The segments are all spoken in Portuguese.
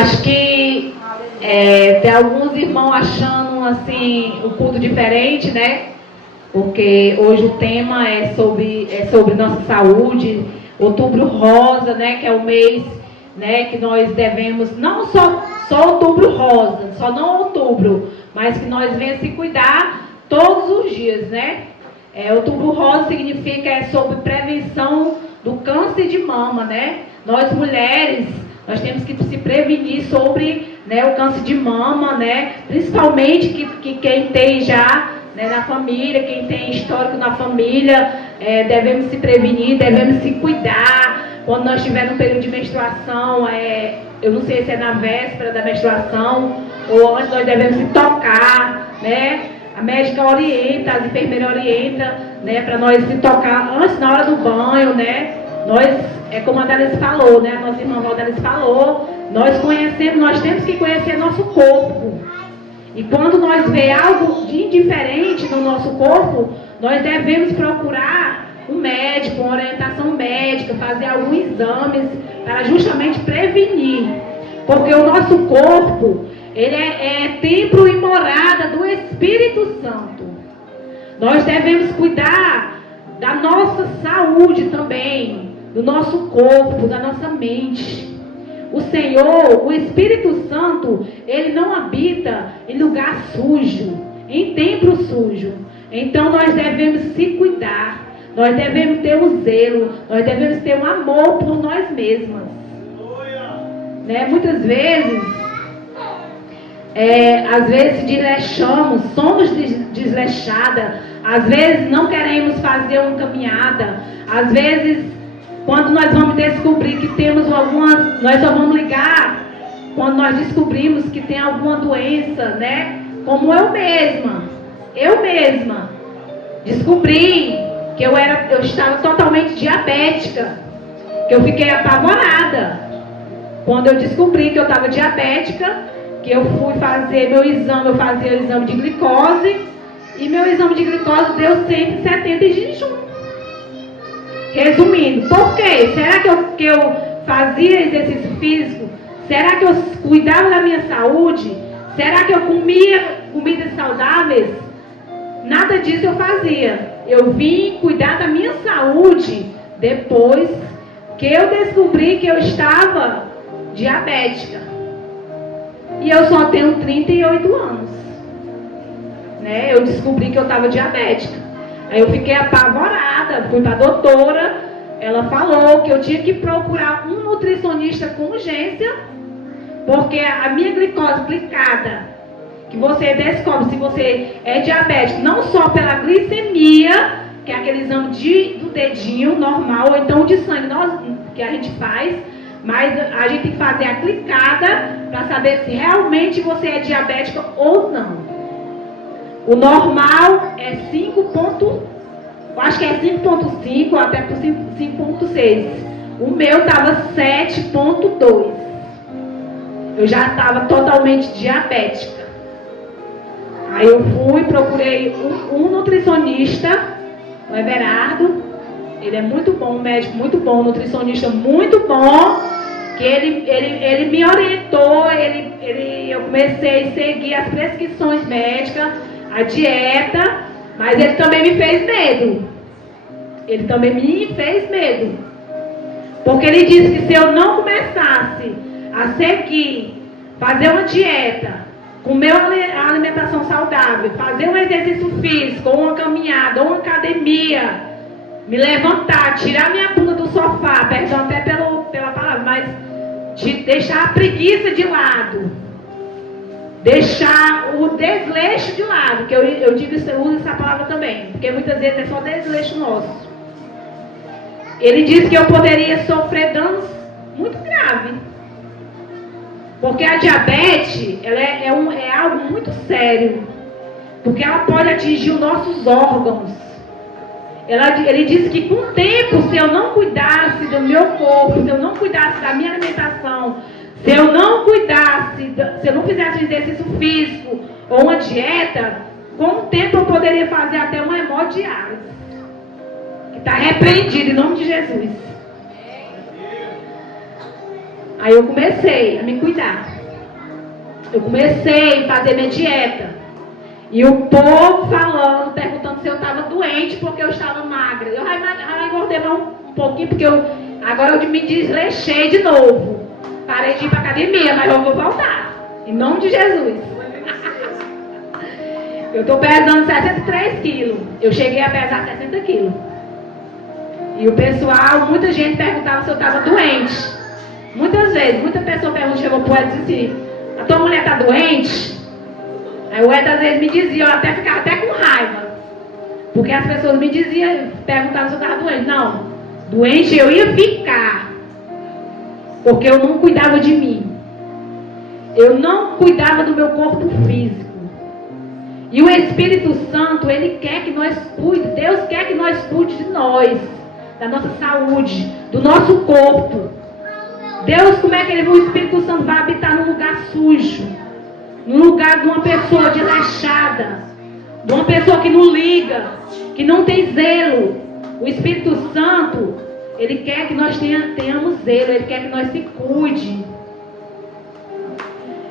Acho que tem alguns irmãos achando assim o culto diferente, né? Porque hoje o tema é sobre nossa saúde. Outubro Rosa, né? Que é o mês, né? Que nós devemos não só Outubro Rosa, só não outubro, mas que nós devemos se cuidar todos os dias, né? Outubro Rosa significa sobre prevenção do câncer de mama, né? Nós mulheres, nós temos que se prevenir sobre, né, o câncer de mama, né? Principalmente que quem tem já, né, na família, quem tem histórico na família, devemos se prevenir, devemos se cuidar. Quando nós estivermos no período de menstruação, eu não sei se é na véspera da menstruação ou antes, nós devemos se tocar, né? A médica orienta, as enfermeiras orientam, né, para nós se tocar antes, na hora do banho, né? Como a Dalice falou, né? A nossa irmã Valdalice falou, nós temos que conhecer nosso corpo. E quando nós vemos algo de indiferente no nosso corpo, nós devemos procurar um médico, uma orientação médica, fazer alguns exames para justamente prevenir. Porque o nosso corpo, ele é templo e morada do Espírito Santo. Nós devemos cuidar da nossa saúde também, do nosso corpo, da nossa mente. O Senhor, o Espírito Santo, ele não habita em lugar sujo, em templo sujo. Então nós devemos se cuidar, nós devemos ter um zelo, nós devemos ter um amor por nós mesmas. Né? Muitas vezes, às vezes desleixamos, somos desleixadas, às vezes não queremos fazer uma caminhada, às vezes quando nós vamos descobrir que temos nós só vamos ligar quando nós descobrimos que tem alguma doença, né? Como eu mesma descobri que eu estava totalmente diabética, que eu fiquei apavorada quando eu descobri que eu estava diabética, que eu fui fazer meu exame, eu fazia o exame de glicose e meu exame de glicose deu 170 em jejum. Resumindo, por quê? Será que eu fazia exercício físico? Será que eu cuidava da minha saúde? Será que eu comia comidas saudáveis? Nada disso eu fazia. Eu vim cuidar da minha saúde depois que eu descobri que eu estava diabética. E eu só tenho 38 anos. Né? Eu descobri que eu estava diabética. Aí eu fiquei apavorada, fui para a doutora, ela falou que eu tinha que procurar um nutricionista com urgência, porque a minha glicose glicada, que você descobre se você é diabético, não só pela glicemia, que é aquele exame do dedinho normal, ou então de sangue que a gente faz, mas a gente tem que fazer a glicada para saber se realmente você é diabética ou não. O normal é 5.5 até por 5.6. O meu estava 7.2. Eu já estava totalmente diabética. Aí eu procurei um nutricionista, o Everardo. Ele é muito bom, um médico muito bom, um nutricionista muito bom. Que ele me orientou, eu comecei a seguir as prescrições médicas, a dieta, mas ele também me fez medo. Porque ele disse que se eu não começasse a seguir, fazer uma dieta, comer uma alimentação saudável, fazer um exercício físico, ou uma caminhada, ou uma academia, me levantar, tirar minha bunda do sofá, perdão até pela palavra, mas deixar a preguiça de lado, deixar o desleixo de lado, que eu uso essa palavra também, porque muitas vezes é só desleixo nosso. Ele disse que eu poderia sofrer danos muito graves, porque a diabetes ela é algo muito sério, porque ela pode atingir os nossos órgãos. Ele disse que com o tempo, se eu não cuidasse do meu corpo, se eu não cuidasse da minha alimentação, se eu não fizesse um exercício físico ou uma dieta, com o tempo eu poderia fazer até uma hemodiálise. Que está repreendido em nome de Jesus. Aí eu comecei a me cuidar. Eu comecei a fazer minha dieta. E o povo falando, perguntando se eu estava doente porque eu estava magra. Eu já engordei mais um pouquinho porque agora eu me desleixei de novo. Parei de ir para academia, mas eu vou voltar. Em nome de Jesus. Eu estou pesando 63 quilos. Eu cheguei a pesar 60 quilos. E o pessoal, muita gente perguntava se eu estava doente. Muitas vezes, muita pessoa chegou para o Ed e disse assim, a tua mulher está doente? Aí o Ed às vezes me dizia, eu até ficava até com raiva. Porque as pessoas me diziam, perguntavam se eu estava doente. Não, doente eu ia ficar. Porque eu não cuidava de mim. Eu não cuidava do meu corpo físico. E o Espírito Santo, Ele quer que nós cuide. Deus quer que nós cuide de nós. Da nossa saúde. Do nosso corpo. Deus, como é que o Espírito Santo vai habitar num lugar sujo? Num lugar de uma pessoa desleixada. De uma pessoa que não liga. Que não tem zelo. O Espírito Santo, Ele quer que nós tenhamos zelo. Ele quer que nós se cuide.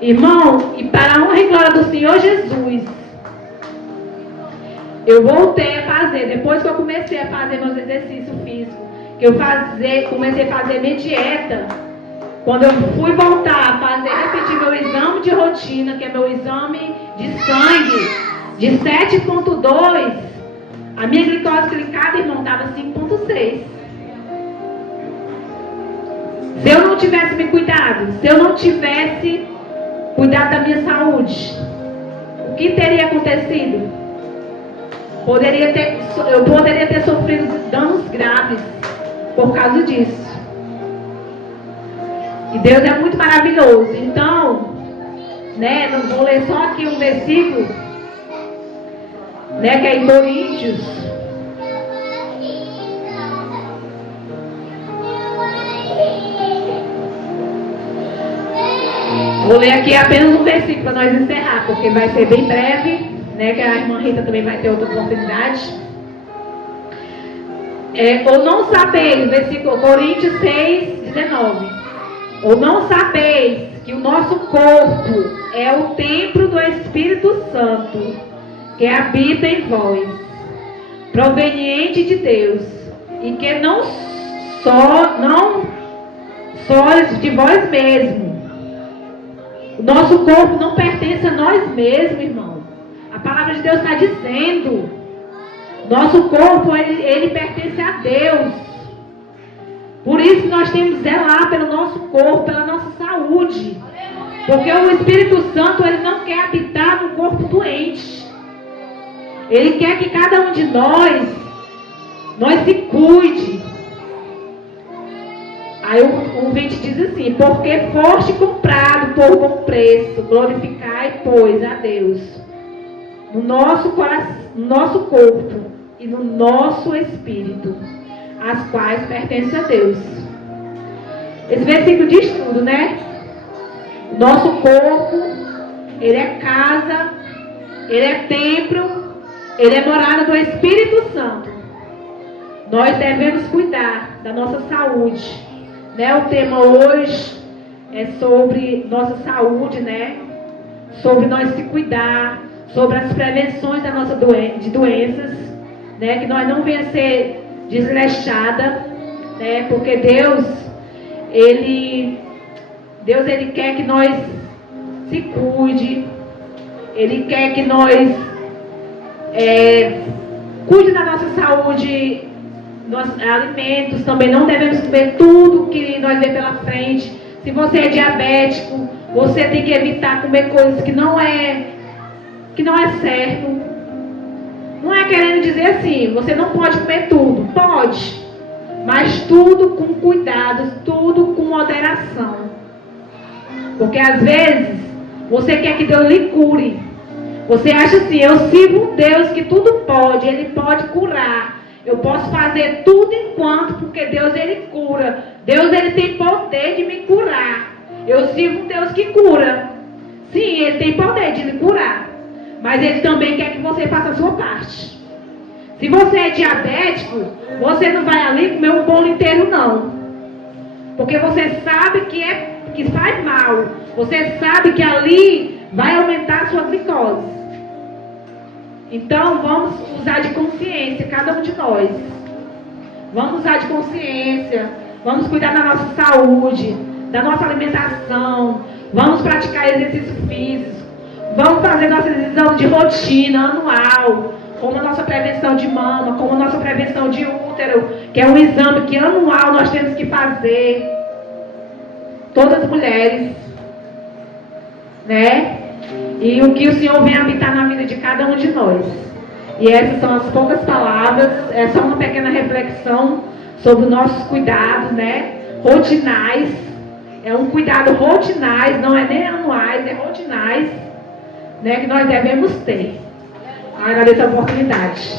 Irmão, e para a honra e glória do Senhor Jesus, eu voltei a fazer, depois que eu comecei a fazer meus exercícios físicos, que eu comecei a fazer minha dieta, quando eu fui voltar a fazer, repetir meu exame de rotina, que é meu exame de sangue, de 7,2, a minha glicose glicada, irmão, estava 5,6. Se eu não tivesse me cuidado, se eu não tivesse cuidado da minha saúde, o que teria acontecido? Eu poderia ter sofrido danos graves por causa disso. E Deus é muito maravilhoso. Então, né, não vou ler só aqui um versículo, né, que é em Coríntios. Vou ler aqui apenas um versículo para nós encerrar, porque vai ser bem breve, né, que a irmã Rita também vai ter outra oportunidade. Ou não sabeis, versículo Coríntios 6:19. Ou não sabeis que o nosso corpo é o templo do Espírito Santo, que habita em vós, proveniente de Deus, e que não sois de vós mesmos. O nosso corpo não pertence a nós mesmos, irmão. A palavra de Deus está dizendo. Nosso corpo, ele pertence a Deus. Por isso nós temos que zelar pelo nosso corpo, pela nossa saúde. Porque o Espírito Santo, ele não quer habitar no corpo doente. Ele quer que cada um de nós se cuide. Aí o 20 diz assim, porque foste comprado por bom preço, glorificai, pois, a Deus, no nosso coração, no nosso corpo e no nosso espírito, as quais pertencem a Deus. Esse versículo diz tudo, né? Nosso corpo, ele é casa, ele é templo, ele é morada do Espírito Santo. Nós devemos cuidar da nossa saúde. Né? O tema hoje é sobre nossa saúde, né? Sobre nós se cuidar, sobre as prevenções da nossa de doenças, né? Que nós não venhamos ser desleixada, né? Porque Deus ele quer que nós se cuide, Ele quer que nós cuide da nossa saúde. Nossos alimentos também não devemos comer tudo que nós vemos pela frente. Se você é diabético, você tem que evitar comer coisas que não é certo. Não é querendo dizer assim, você não pode comer tudo. Pode, mas tudo com cuidado, tudo com moderação. Porque às vezes você quer que Deus lhe cure. Você acha assim, eu sirvo um Deus que tudo pode, Ele pode curar. Eu posso fazer tudo enquanto, porque Deus, Ele cura. Deus, Ele tem poder de me curar. Eu sirvo um Deus que cura. Sim, Ele tem poder de lhe curar. Mas Ele também quer que você faça a sua parte. Se você é diabético, você não vai ali comer um bolo inteiro, não. Porque você sabe que faz mal. Você sabe que ali vai aumentar a sua glicose. Então vamos usar de consciência, cada um de nós. Vamos usar de consciência. Vamos cuidar da nossa saúde, da nossa alimentação. Vamos praticar exercício físico. Vamos fazer nossa exame de rotina anual, como a nossa prevenção de mama, como a nossa prevenção de útero, que é um exame que anual nós temos que fazer. Todas as mulheres, né? E o que o Senhor vem habitar na vida de cada um de nós. E essas são as poucas palavras, é só uma pequena reflexão sobre os nossos cuidados, né? Rotinais. É um cuidado rotinais, não é nem anuais, é rotinais, né? Que nós devemos ter. Agradeço a oportunidade.